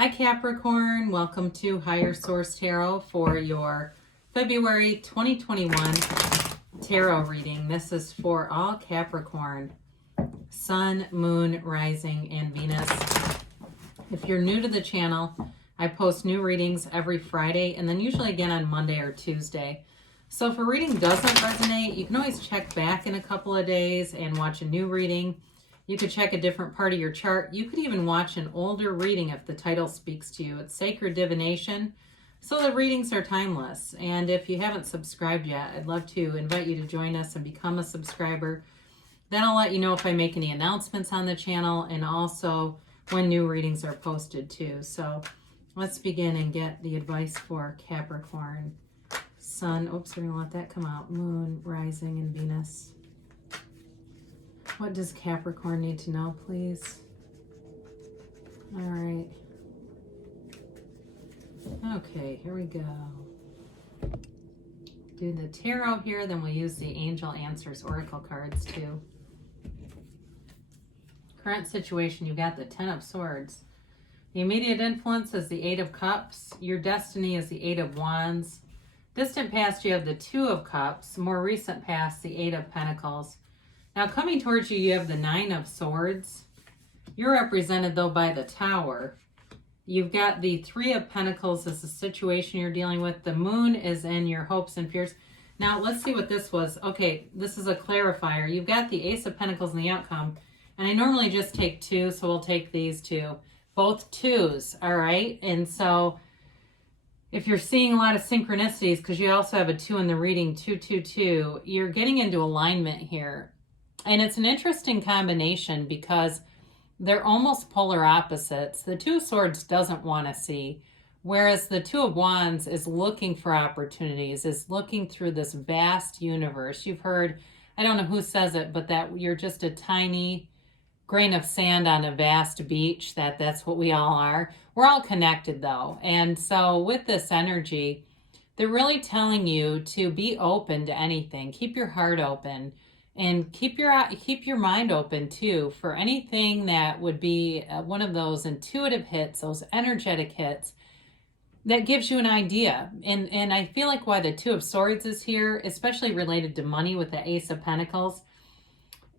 Hi Capricorn, welcome to Higher Source Tarot for your February 2021 tarot reading. This is for all Capricorn, Sun, Moon, Rising, and Venus. If you're new to the channel, I post new readings every Friday and then usually again on Monday or Tuesday. So if a reading doesn't resonate, you can always check back in a couple of days and watch a new reading. You could check a different part of your chart. You could even watch an older reading if the title speaks to you. It's Sacred Divination, so the readings are timeless. And if you haven't subscribed yet, I'd love to invite you to join us and become a subscriber. Then I'll let you know if I make any announcements on the channel and also when new readings are posted too. So let's begin and get the advice for Capricorn, Sun, oops, we're going to let that come out, Moon, Rising, and Venus. What does Capricorn need to know, please? All right. Okay, here we go. Do the tarot here, then we'll use the Angel Answers Oracle cards too. Current situation, you've got the Ten of Swords. The immediate influence is the Eight of Cups. Your destiny is the Eight of Wands. Distant past, you have the Two of Cups. More recent past, the Eight of Pentacles. Now coming towards you, you have the Nine of Swords. You're represented though by the Tower. You've got the Three of Pentacles as the situation you're dealing with. The Moon is in your hopes and fears. Now let's see what this was. Okay, this is a clarifier. You've got the Ace of Pentacles in the outcome. And I normally just take two, so we'll take these two. Both twos, all right? And so if you're seeing a lot of synchronicities, because you also have a 2 in the reading, 222, you're getting into alignment here. And it's an interesting combination because they're almost polar opposites. The Two of Swords doesn't want to see, whereas the Two of Wands is looking for opportunities, is looking through this vast universe. You've heard, I don't know who says it, but that you're just a tiny grain of sand on a vast beach, that's what we all are. We're all connected though. And so with this energy, they're really telling you to be open to anything. Keep your heart open. And keep your mind open too for anything that would be one of those intuitive hits, those energetic hits that gives you an idea. And I feel like why the Two of Swords is here, especially related to money with the Ace of Pentacles,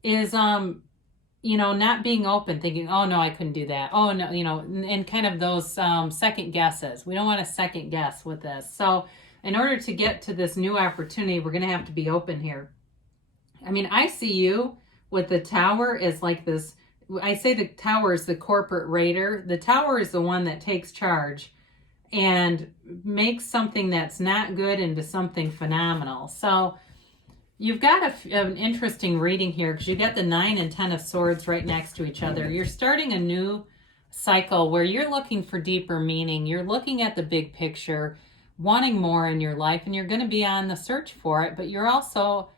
is not being open, thinking, oh no, I couldn't do that. Oh no, and kind of those second guesses. We don't want to second guess with this. So in order to get to this new opportunity, we're going to have to be open here. I mean, I see you with the Tower as like this. I say the Tower is the corporate raider. The Tower is the one that takes charge and makes something that's not good into something phenomenal. So you've got an interesting reading here because you got the 9 and 10 of Swords right next to each other. You're starting a new cycle where you're looking for deeper meaning. You're looking at the big picture, wanting more in your life, and you're going to be on the search for it, but you're also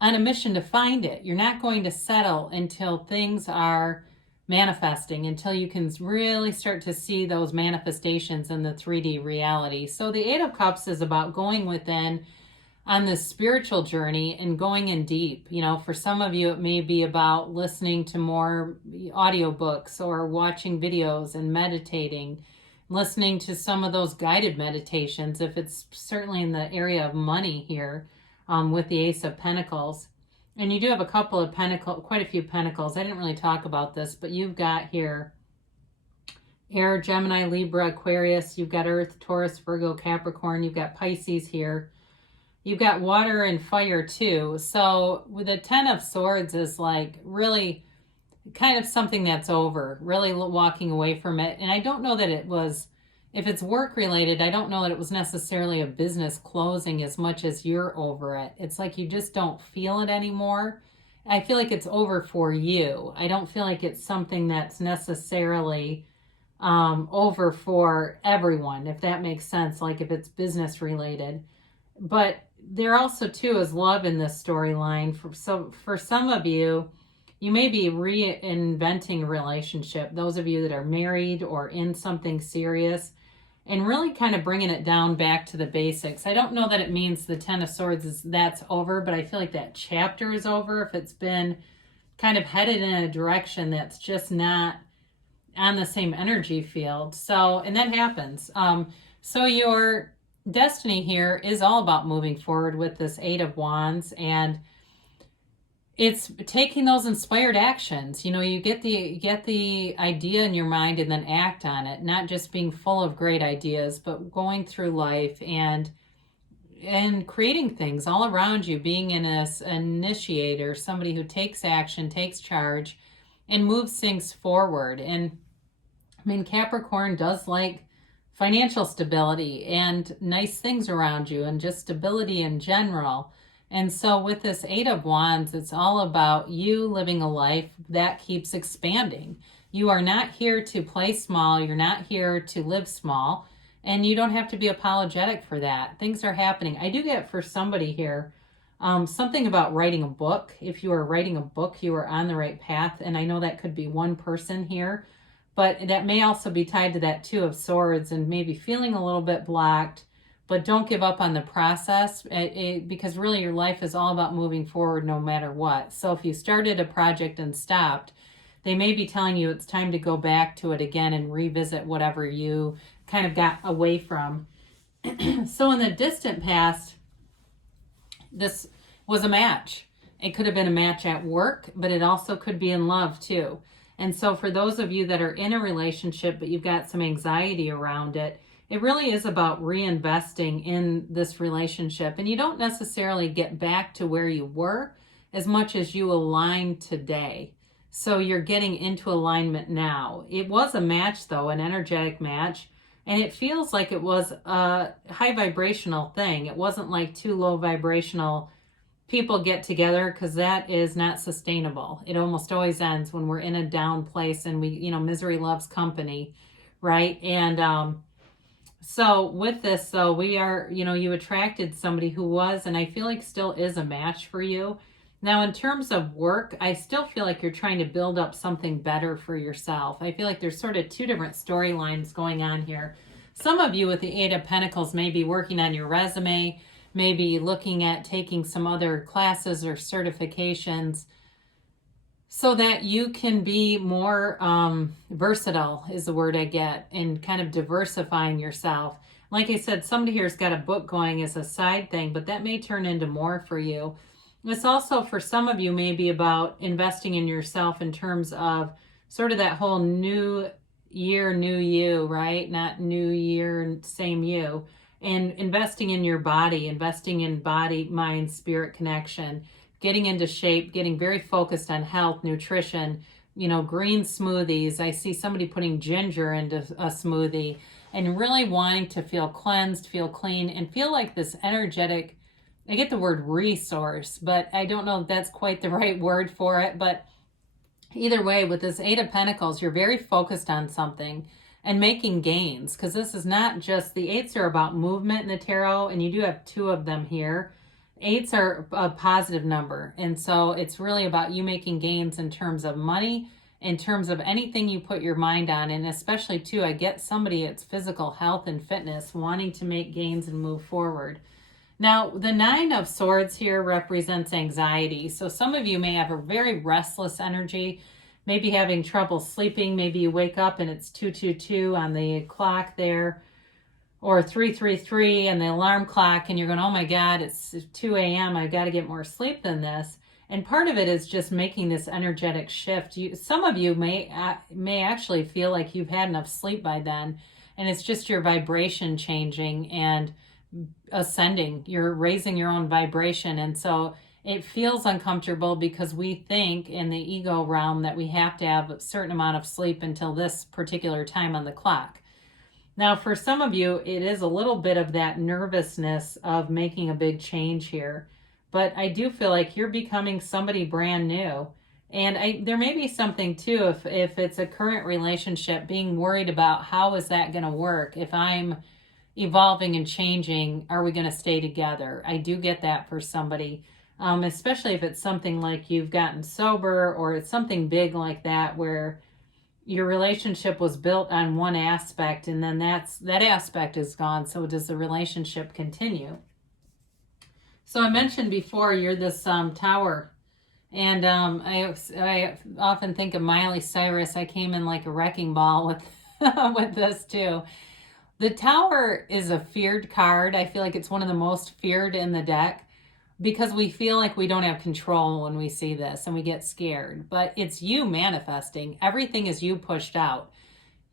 on a mission to find it. You're not going to settle until things are manifesting, until you can really start to see those manifestations in the 3D reality. So the Eight of Cups is about going within on this spiritual journey and going in deep. For some of you, it may be about listening to more audiobooks or watching videos and meditating, listening to some of those guided meditations, if it's certainly in the area of money here. With the Ace of Pentacles. And you do have a couple of pentacles, quite a few pentacles. I didn't really talk about this, but you've got here Air, Gemini, Libra, Aquarius. You've got Earth, Taurus, Virgo, Capricorn. You've got Pisces here. You've got water and fire too. So with the 10 of Swords is like really kind of something that's over, really walking away from it. And I don't know that it was, if it's work related, I don't know that it was necessarily a business closing as much as you're over it. It's like you just don't feel it anymore. I feel like it's over for you. I don't feel like it's something that's necessarily over for everyone, if that makes sense, like if it's business related. But there also too is love in this storyline. For some of you, you may be reinventing a relationship. Those of you that are married or in something serious, and really kind of bringing it down back to the basics. I don't know that it means the 10 of Swords that's over, but I feel like that chapter is over if it's been kind of headed in a direction that's just not on the same energy field. So, and that happens. So your destiny here is all about moving forward with this Eight of Wands, and it's taking those inspired actions. You know, you get the idea in your mind and then act on it, not just being full of great ideas, but going through life and creating things all around you, being an initiator, somebody who takes action, takes charge, and moves things forward. And I mean, Capricorn does like financial stability and nice things around you and just stability in general. And so with this Eight of Wands, it's all about you living a life that keeps expanding. You are not here to play small. You're not here to live small. And you don't have to be apologetic for that. Things are happening. I do get for somebody here something about writing a book. If you are writing a book, you are on the right path. And I know that could be one person here. But that may also be tied to that Two of Swords and maybe feeling a little bit blocked. But don't give up on the process because really your life is all about moving forward no matter what. So if you started a project and stopped, they may be telling you it's time to go back to it again and revisit whatever you kind of got away from. So in the distant past, this was a match. It could have been a match at work, but it also could be in love too. And so for those of you that are in a relationship, but you've got some anxiety around it, it really is about reinvesting in this relationship. And you don't necessarily get back to where you were as much as you align today. So you're getting into alignment now. It was a match though, an energetic match. And it feels like it was a high vibrational thing. It wasn't like two low vibrational people get together, because that is not sustainable. It almost always ends when we're in a down place and we, you know, misery loves company, right? And so with this, though, we are, you know, you attracted somebody who was, and I feel like still is a match for you. Now, in terms of work, I still feel like you're trying to build up something better for yourself. I feel like there's sort of two different storylines going on here. Some of you with the Eight of Pentacles may be working on your resume, maybe looking at taking some other classes or certifications so that you can be more versatile is the word I get, and kind of diversifying yourself. Like I said, somebody here's got a book going as a side thing, but that may turn into more for you. It's also, for some of you, maybe about investing in yourself in terms of sort of that whole new year, new you, right? Not new year, same you. And investing in your body, investing in body, mind, spirit connection, getting into shape, getting very focused on health, nutrition, you know, green smoothies. I see somebody putting ginger into a smoothie and really wanting to feel cleansed, feel clean, and feel like this energetic, I get the word resource, but I don't know if that's quite the right word for it. But either way, with this Eight of Pentacles, you're very focused on something and making gains, because this is not just, the eights are about movement in the tarot, and you do have two of them here. Eights are a positive number, and so it's really about you making gains in terms of money, in terms of anything you put your mind on, and especially too, I get somebody, it's physical health and fitness, wanting to make gains and move forward. Now, the Nine of Swords here represents anxiety. So some of you may have a very restless energy, maybe having trouble sleeping. Maybe you wake up and it's 222 on the clock there, or 333 and the alarm clock, and you're going, oh my God, it's 2 a.m. I've got to get more sleep than this. And part of it is just making this energetic shift. Some of you may actually feel like you've had enough sleep by then, and it's just your vibration changing and ascending. You're raising your own vibration, and so it feels uncomfortable because we think in the ego realm that we have to have a certain amount of sleep until this particular time on the clock. Now, for some of you, it is a little bit of that nervousness of making a big change here. But I do feel like you're becoming somebody brand new. And there may be something too, if it's a current relationship, being worried about how is that going to work? If I'm evolving and changing, are we going to stay together? I do get that for somebody, especially if it's something like you've gotten sober, or it's something big like that where your relationship was built on one aspect and then that aspect is gone. So does the relationship continue? So I mentioned before, you're this tower, And I often think of Miley Cyrus. I came in like a wrecking ball with with this too. The Tower is a feared card. I feel like it's one of the most feared in the deck because we feel like we don't have control when we see this and we get scared. But it's you manifesting. Everything is you pushed out.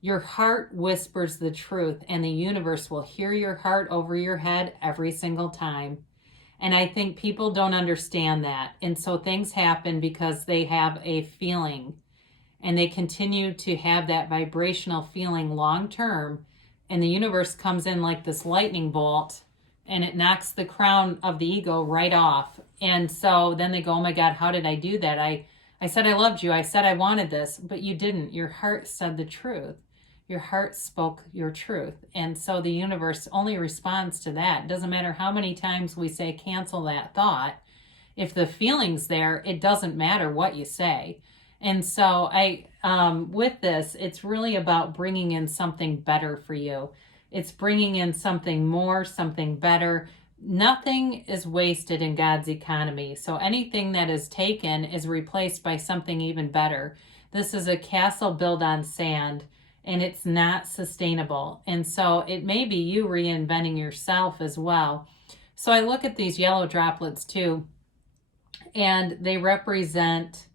Your heart whispers the truth, and the universe will hear your heart over your head every single time. And I think people don't understand that. And so things happen because they have a feeling, and they continue to have that vibrational feeling long term. And the universe comes in like this lightning bolt, and it knocks the crown of the ego right off. And so then they go, oh my God, how did I do that? I said I loved you. I said I wanted this, but you didn't. Your heart said the truth. Your heart spoke your truth. And so the universe only responds to that. It doesn't matter how many times we say cancel that thought. If the feeling's there, it doesn't matter what you say. And so with this, it's really about bringing in something better for you. It's bringing in something more, something better. Nothing is wasted in God's economy. So anything that is taken is replaced by something even better. This is a castle built on sand, and it's not sustainable. And so it may be you reinventing yourself as well. So I look at these yellow droplets too, and they represent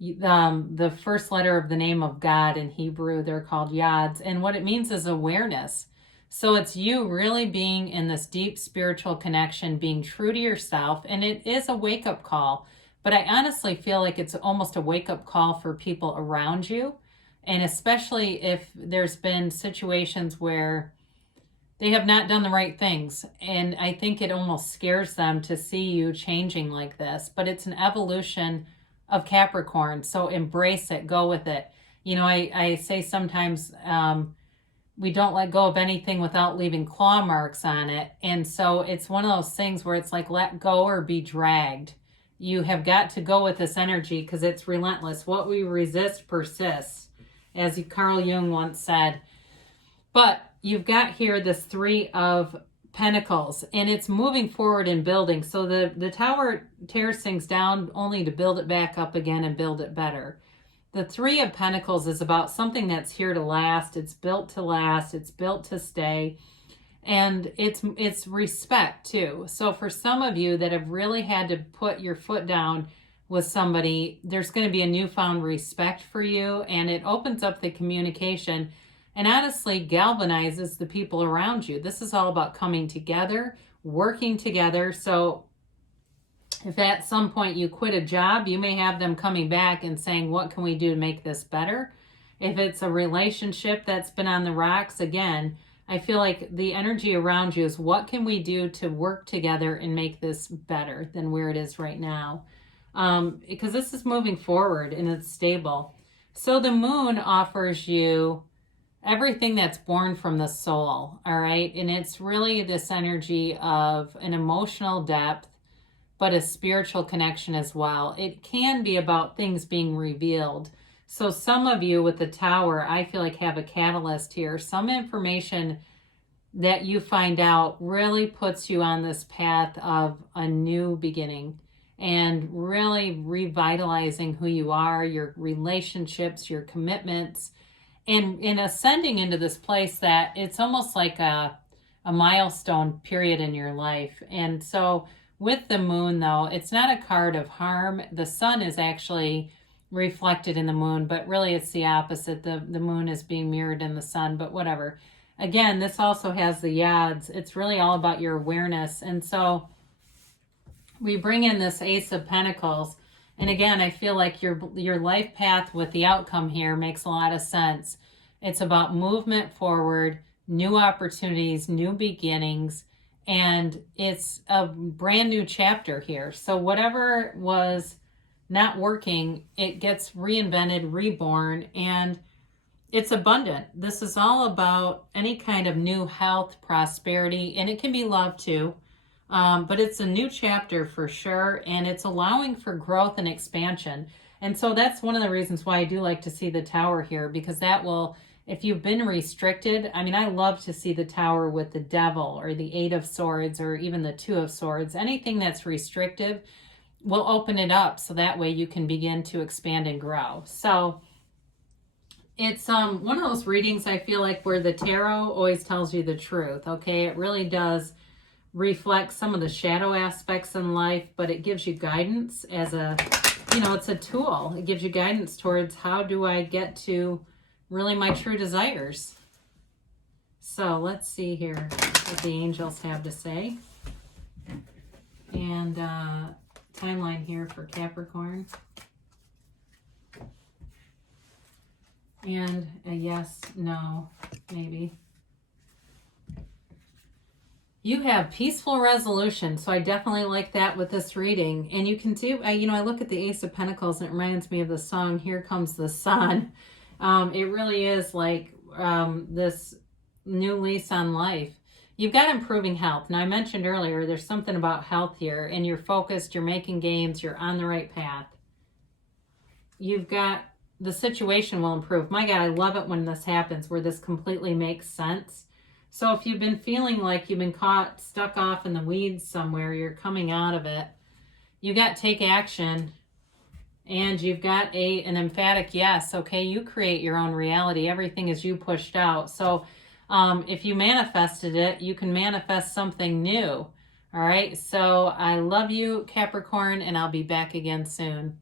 the first letter of the name of God in Hebrew. They're called yads. And what it means is awareness. So it's you really being in this deep spiritual connection, being true to yourself. And it is a wake-up call. But I honestly feel like it's almost a wake-up call for people around you. And especially if there's been situations where they have not done the right things. And I think it almost scares them to see you changing like this. But it's an evolution of Capricorn. So embrace it. Go with it. You know, I say sometimes we don't let go of anything without leaving claw marks on it. And so it's one of those things where it's like let go or be dragged. You have got to go with this energy because it's relentless. What we resist persists, as Carl Jung once said. But you've got here this Three of Pentacles, and it's moving forward and building. So the Tower tears things down only to build it back up again and build it better. The Three of Pentacles is about something that's here to last. It's built to last. It's built to stay. And it's respect too. So for some of you that have really had to put your foot down with somebody, there's going to be a newfound respect for you, and it opens up the communication and honestly galvanizes the people around you. This is all about coming together, working together. So if at some point you quit a job, you may have them coming back and saying, what can we do to make this better? If it's a relationship that's been on the rocks, again, I feel like the energy around you is what can we do to work together and make this better than where it is right now? Because this is moving forward and it's stable. So the moon offers you everything that's born from the soul, all right? And it's really this energy of an emotional depth, but a spiritual connection as well. It can be about things being revealed. So some of you with the Tower, I feel like have a catalyst here. Some information that you find out really puts you on this path of a new beginning and really revitalizing who you are, your relationships, your commitments, and in ascending into this place that it's almost like a milestone period in your life. And so with the moon, though, it's not a card of harm. The sun is actually reflected in the moon, but really it's the opposite. The moon is being mirrored in the sun, but whatever. Again, this also has the yads. It's really all about your awareness. And so we bring in this Ace of Pentacles. And again, I feel like your life path with the outcome here makes a lot of sense. It's about movement forward, new opportunities, new beginnings, and it's a brand new chapter here. So whatever was not working, it gets reinvented, reborn, and it's abundant. This is all about any kind of new health, prosperity, and it can be love too. But it's a new chapter for sure, and it's allowing for growth and expansion. And so that's one of the reasons why I do like to see the Tower here, because that will, if you've been restricted, I mean, I love to see the Tower with the Devil or the Eight of Swords or even the Two of Swords, anything that's restrictive. will open it up so that way you can begin to expand and grow. So it's one of those readings I feel like where the tarot always tells you the truth, okay? It really does reflect some of the shadow aspects in life, but it gives you guidance as a, you know, it's a tool. It gives you guidance towards how do I get to really my true desires. So let's see here what the angels have to say. And timeline here for Capricorn. And a yes, no, maybe. You have peaceful resolution, so I definitely like that with this reading. And you can do, you know, I look at the Ace of Pentacles and it reminds me of the song, Here Comes the Sun. It really is like this new lease on life. You've got improving health. Now, I mentioned earlier, there's something about health here, and you're focused, you're making gains, you're on the right path. You've got, the situation will improve. My God, I love it when this happens, where this completely makes sense. So if you've been feeling like you've been caught, stuck off in the weeds somewhere, you're coming out of it. You got take action, and you've got an emphatic yes. Okay, you create your own reality. Everything is you pushed out. So if you manifested it, you can manifest something new. All right, so I love you, Capricorn, and I'll be back again soon.